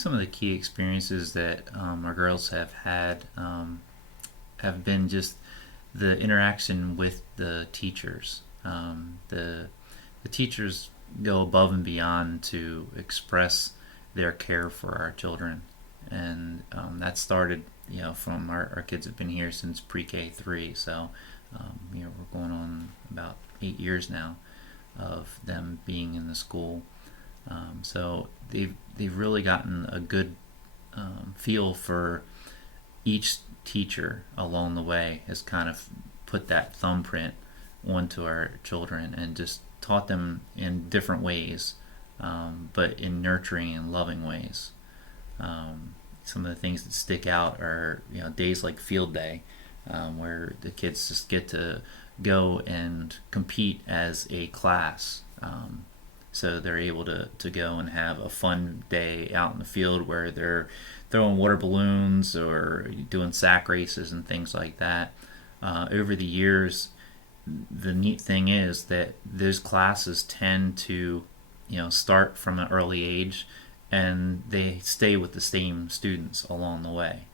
some of the key experiences that our girls have had have been just the interaction with the teachers. The teachers go above and beyond to express their care for our children, and that started, from our kids have been here since pre-K 3, so we're going on about 8 years now of them being in the school. So they've really gotten a good feel for each teacher along the way, has kind of put that thumbprint onto our children and just taught them in different ways, but in nurturing and loving ways. Some of the things that stick out are days like field day, where the kids just get to go and compete as a class. So they're able to go and have a fun day out in the field where they're throwing water balloons or doing sack races and things like that. Over the years, the neat thing is that those classes tend to start from an early age, and they stay with the same students along the way,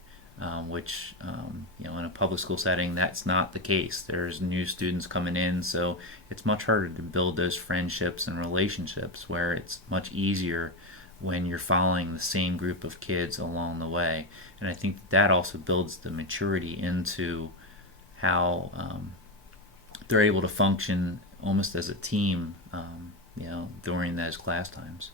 which in a public school setting, that's not the case. There's new students coming in, so it's much harder to build those friendships and relationships, where it's much easier when you're following the same group of kids along the way. And I think that also builds the maturity into how they're able to function almost as a team, during those class times.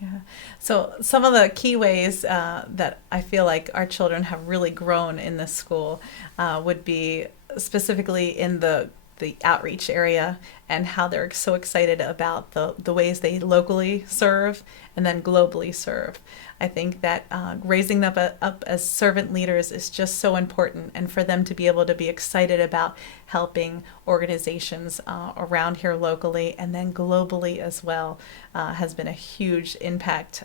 Yeah. So some of the key ways that I feel like our children have really grown in this school would be specifically in the outreach area, and how they're so excited about the ways they locally serve and then globally serve. I think that raising them up as servant leaders is just so important, and for them to be able to be excited about helping organizations around here locally and then globally as well has been a huge impact.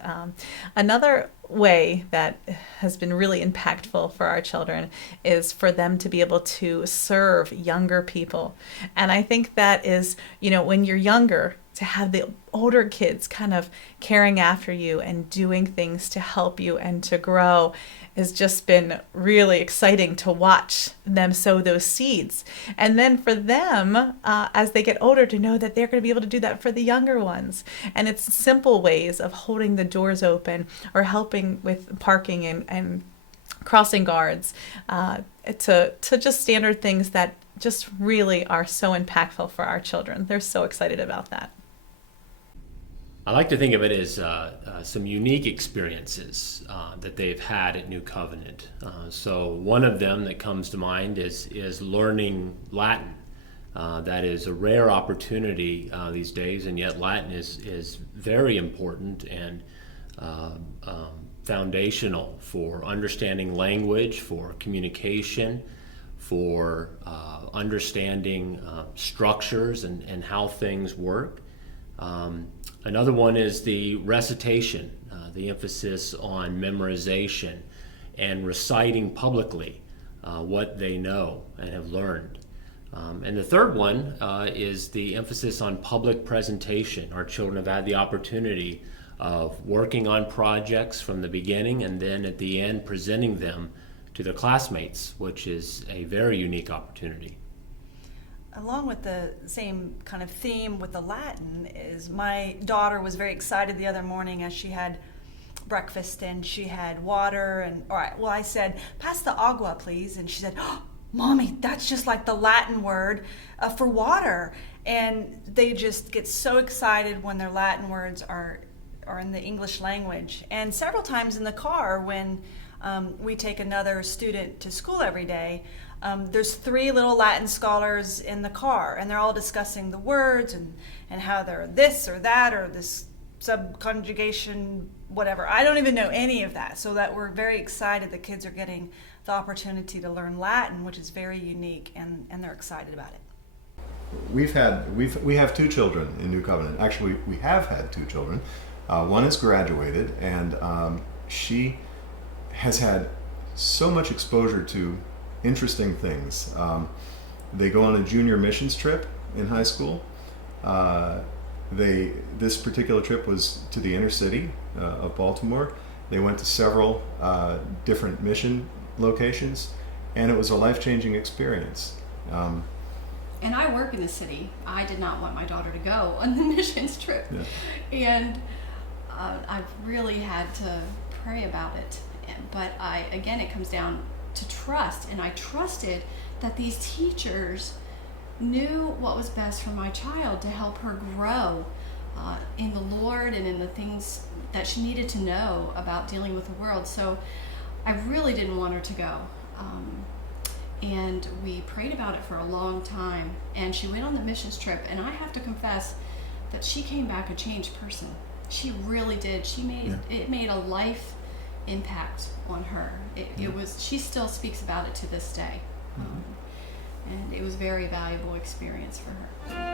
Another way that has been really impactful for our children is for them to be able to serve younger people. And I think that is, when you're younger, to have the older kids kind of caring after you and doing things to help you and to grow has just been really exciting to watch them sow those seeds. And then for them, as they get older, to know that they're going to be able to do that for the younger ones. And it's simple ways of holding the doors open or helping with parking and crossing guards, to just standard things that just really are so impactful for our children. They're so excited about that. I like to think of it as some unique experiences that they've had at New Covenant. So one of them that comes to mind is learning Latin. That is a rare opportunity these days, and yet Latin is very important and foundational for understanding language, for communication, for understanding structures and how things work. Another one is the recitation, the emphasis on memorization and reciting publicly what they know and have learned. And the third one is the emphasis on public presentation. Our children have had the opportunity of working on projects from the beginning and then at the end presenting them to their classmates, which is a very unique opportunity. Along with the same kind of theme with the Latin is my daughter was very excited the other morning as she had breakfast and she had water and, all right, well, I said, pass the agua, please. And she said, oh, Mommy, that's just like the Latin word for water. And they just get so excited when their Latin words are in the English language. And several times in the car when we take another student to school every day, there's 3 little Latin scholars in the car, and they're all discussing the words and how they're this or that or this subconjugation, whatever. I don't even know any of that, so that we're very excited the kids are getting the opportunity to learn Latin, which is very unique, and they're excited about it. We have 2 children in New Covenant. Actually, we have had 2 children. One has graduated, and she has had so much exposure to interesting things. They go on a junior missions trip in high school, this particular trip was to the inner city of Baltimore. They went to several different mission locations, and it was a life-changing experience. And I work in the city. I did not want my daughter to go on the missions trip. Yeah. And I've really had to pray about it. But again, it comes down to trust. And I trusted that these teachers knew what was best for my child to help her grow in the Lord and in the things that she needed to know about dealing with the world. So I really didn't want her to go. And we prayed about it for a long time, and she went on the missions trip, and I have to confess that she came back a changed person. She really did. It made a life impact on her. It was, she still speaks about it to this day. And it was a very valuable experience for her.